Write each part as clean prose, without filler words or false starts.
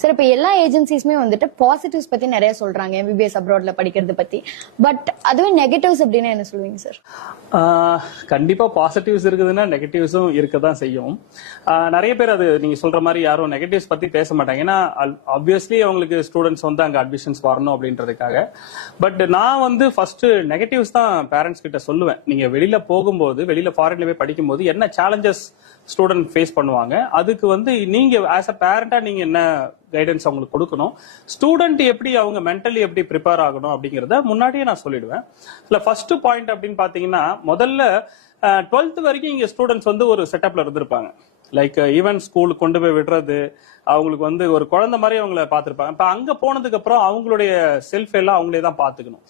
Sir இப்ப எல்லா ஏஜென்சிஸ்மே வந்துட்டு பாசிட்டிவ்ஸ் பத்தி நிறைய சொல்றாங்க MBBS அப்ராட்ல படிக்கிறது பத்தி. பட் அதுவே நெகட்டிவ்ஸ் அப்படின்னா என்ன சொல்லுவீங்க சார்? கண்டிப்பா பாசிட்டிவ்ஸ் இருக்குதுன்னா நெகட்டிவ்ஸும் இருக்கதான் செய்யும். நிறைய பேர் அது நீங்க சொல்ற மாதிரி யாரும் நெகட்டிவ்ஸ் பத்தி பேச மாட்டாங்க. ஏன்னா ஆப்வியஸ்லி அவங்களுக்கு ஸ்டூடெண்ட்ஸ் வந்து அங்க அட்மிஷன்ஸ் வரணும் அப்படின்றதுக்காக. பட் நான் வந்து ஃபர்ஸ்ட் நெகட்டிவ்ஸ் தான் பேரண்ட்ஸ் கிட்ட சொல்லுவேன். நீங்க வெளியில போகும்போது, வெளியில ஃபாரின்ல போய் படிக்கும்போது என்ன சேலஞ்சஸ் ஸ்டூடெண்ட் ஃபேஸ் பண்ணுவாங்க, அதுக்கு வந்து நீங்க ஆஸ் அ பேரண்டா நீங்க என்ன கைடன்ஸ் அவங்களுக்கு கொடுக்கணும், ஸ்டூடெண்ட் எப்படி அவங்க மென்டலி எப்படி ப்ரிப்பேர் ஆகணும் அப்படிங்கறத முன்னாடியே நான் சொல்லிடுவேன். இல்ல ஃபர்ஸ்ட் பாயிண்ட் அப்படின்னு பாத்தீங்கன்னா, முதல்ல 12th வரைக்கும் இங்க ஸ்டூடெண்ட்ஸ் வந்து ஒரு செட்டப்ல இருந்திருப்பாங்க. லைக் ஈவன் ஸ்கூலுக்கு கொண்டு போய் விடுறது, அவங்களுக்கு வந்து ஒரு குழந்தை மாதிரி அவங்கள பார்த்திருப்பாங்க. இப்ப அங்க போனதுக்கு அப்புறம் அவங்களுடைய செல்ஃப் எல்லாம் அவங்களே தான் பாத்துக்கணும்.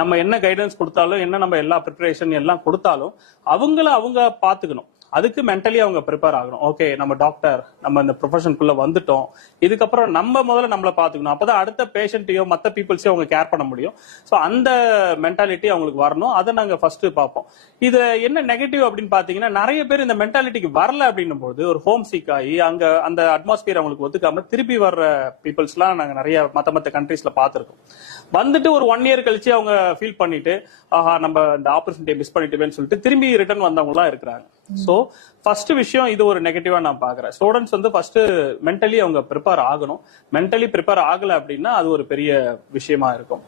நம்ம என்ன கைடன்ஸ் கொடுத்தாலும், என்ன நம்ம எல்லா ப்ரிப்பரேஷன் எல்லாம் கொடுத்தாலும் அவங்க பாத்துக்கணும். அதுக்கு மென்டலி அவங்க ப்ரிப்பேர் ஆகணும். ஓகே, நம்ம டாக்டர், நம்ம இந்த ப்ரொஃபஷனுக்குள்ள வந்துட்டோம், இதுக்கப்புறம் நம்ம முதல்ல நம்மளை பாத்துக்கணும். அப்பதான் அடுத்த பேஷண்ட்டையோ மத்த பீப்புள்ஸையும் அவங்க கேர் பண்ண முடியும். ஸோ அந்த மென்டாலிட்டி அவங்களுக்கு வரணும். அதை நாங்க ஃபர்ஸ்ட் பார்ப்போம். இது என்ன நெகட்டிவ் அப்படின்னு பாத்தீங்கன்னா, நிறைய பேர் இந்த மென்டாலிட்டிக்கு வரல அப்படின்னும் போது ஒரு ஹோம் சீக் ஆகி அங்க அந்த அட்மாஸ்பியர் அவங்களுக்கு ஒத்துக்காம திருப்பி வர்ற பீப்புள்ஸ் எல்லாம் நாங்க நிறைய மத்த கண்ட்ரீஸ்ல பாத்துருக்கோம். வந்துட்டு ஒரு 1 year கழிச்சு அவங்க ஃபீல் பண்ணிட்டு, ஆஹா நம்ம இந்த ஆப்பர்ச்சுனிட்டியை மிஸ் பண்ணிட்டுவேன்னு சொல்லிட்டு திரும்பி ரிட்டர்ன் வந்தவங்க எல்லாம் இருக்கிறாங்க. சோ ஃபர்ஸ்ட் விஷயம் இது ஒரு நெகட்டிவா நான் பாக்குறேன். ஸ்டூடெண்ட்ஸ் வந்து ஃபர்ஸ்ட் மென்டலி அவங்க ப்ரிப்பேர் ஆகணும். மென்டலி ப்ரிப்பேர் ஆகல அப்படின்னா அது ஒரு பெரிய விஷயமா இருக்கும்.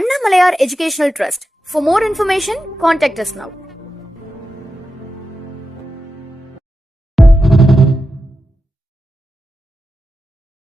Annamalayar Educational Trust. For more information, contact us now.